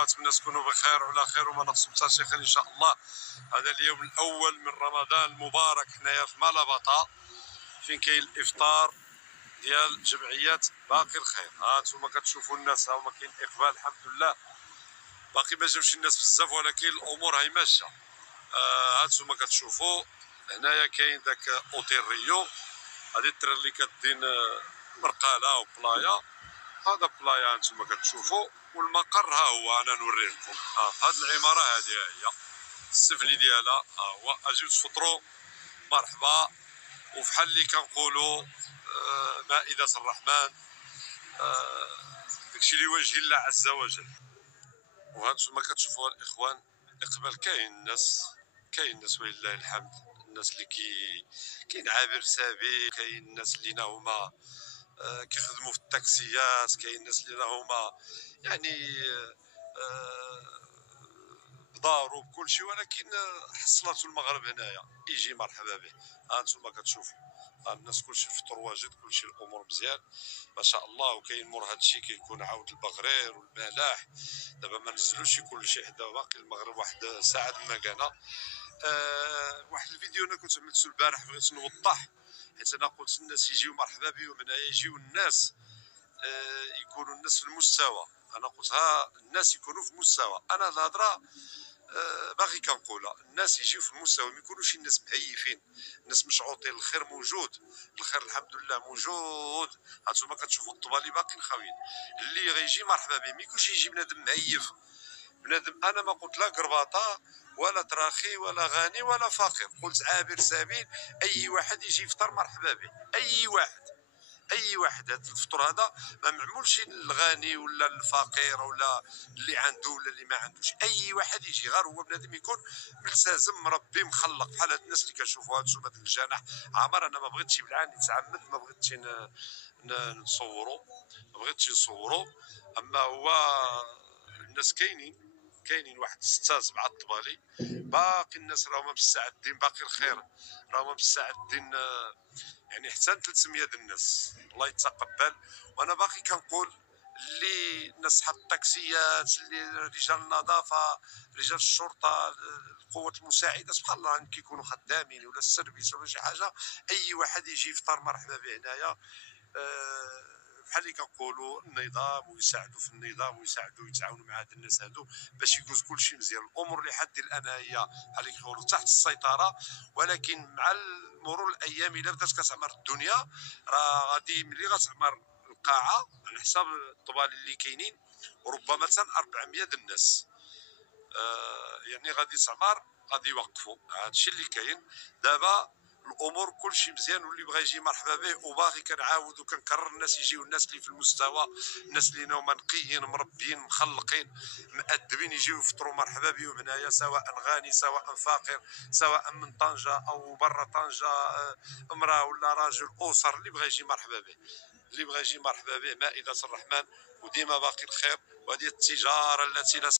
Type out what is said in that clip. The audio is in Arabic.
ونتمنى تكونوا بخير وعلى خير وما نقصكم حتى شي خير ان شاء الله. هذا اليوم الاول من رمضان المبارك، حنايا في مالابطا فين كاين الافطار ديال جمعيات باقي الخير. ها انتم كتشوفوا الناس، ها هما كاين اقبال الحمد لله، باقي ما جاوش الناس بزاف ولكن الامور هاي ماشيه. ها انتم كتشوفوا هنايا كاين داك اوتيل ريو، هذه الدراري اللي كدين مرقاله وبلايا، هذا بلايا انتم كتشوفوا، والمقر ها هو انا نوريه لكم. هاد العماره هذه هي السفلي ديالها، ها هو اجيو تفطروا مرحبا. وفحال اللي كنقولوا مائدة الرحمن، داكشي لوجه الله عز وجل. وهانتوما كتشوفوا الاخوان الاقبال، كاين الناس ولله الحمد. الناس اللي كاين عابر سبيل، كاين الناس اللي هما كيخدموا في التاكسيات، كاين الناس اللي هما يعني بدارو بكل شيء، ولكن حصلته المغرب هنايا يجي مرحبا به. ها انتم كتشوفوا الناس كلشي الفطور واجد، كلشي الامور مزيان ما شاء الله. وكاين مور هادشي كيكون عاود البغرير والملاح، دابا ما نزلوش كلشي حدا باقي المغرب واحد ساعه ما كان. واحد الفيديو انا كنت عملته البارح بغيت نوضح، حيت انا قلت الناس يجيو مرحبا بهم هنايا، يجيو الناس يكونوا الناس في المستوى. انا قلت ها الناس يكونوا في المستوى، انا الهضره باغي كنقولها، الناس يجيو في المستوى، ما يكونوش الناس مهيفين، الناس مشعوطين. الخير موجود، الخير الحمد لله موجود. هانتوما كتشوفوا الطبالي باقيين خاويين، اللي غيجي مرحبا به، ما يكونش يجي بنادم مهيف. بنادم انا ما قلت لا قرباطه ولا تراخي ولا غني ولا فقير، قلت عابر سبيل، اي واحد يجي يفطر مرحبا به، اي واحد. هذا الفطور هذا ما معمولش للغني ولا الفقير ولا اللي عنده ولا اللي ما عندوش، اي واحد يجي، غير هو بنادم يكون ملتزم مربي مخلق، بحال هاد الناس اللي كنشوفوها هانتوما داك الجناح عامر. انا ما بغيتش بالعين نتعمد، ما بغيتش نصورو، اما هو الناس كاينين واحد 6 7 الطبالي، باقي الناس راهم مستعدين، باقي الخير راهم مستعدين، يعني حتى 300 الناس الله يتقبل. وانا باقي كنقول اللي الناس صحاب الطاكسيات، اللي رجال النظافه، رجال الشرطه، القوات المساعده، سبحان الله كيكونوا خدامين ولا السيرفيس ولا شي حاجه، اي واحد يجي يفطر مرحبا به هنايا. بحال اللي كنقولوا النظام، ويساعدوا في النظام ويساعدوا يتعاونوا مع هاد الناس هادو باش يجوز كلشي مزيان. الامور اللي حد الان هي بحال اللي كيقولوا تحت السيطره، ولكن مع مرور الايام الا بدات كتعمر الدنيا، راه غادي ملي غتعمر القاعه على حساب الطبال اللي كاينين، وربما حتى 400 الناس، يعني غادي تعمر، غادي يوقفوا. هادشي اللي كاين دابا، الامور كلشي مزيان، واللي بغى يجي مرحبا به. وباغي كنعاود وكنكرر الناس يجيو، الناس اللي في المستوى، الناس اللي هما نقيين مربيين مخلقين مؤدبين، يجيو يفطروا مرحبا بهم هنايا، سواء غني سواء فقير، سواء من طنجه او برا طنجه، امراه ولا راجل، اسر، اللي بغى يجي مرحبا به، اللي بغى يجي مرحبا به. مائدة الرحمن وديما باقي الخير، وهذه التجاره التي لا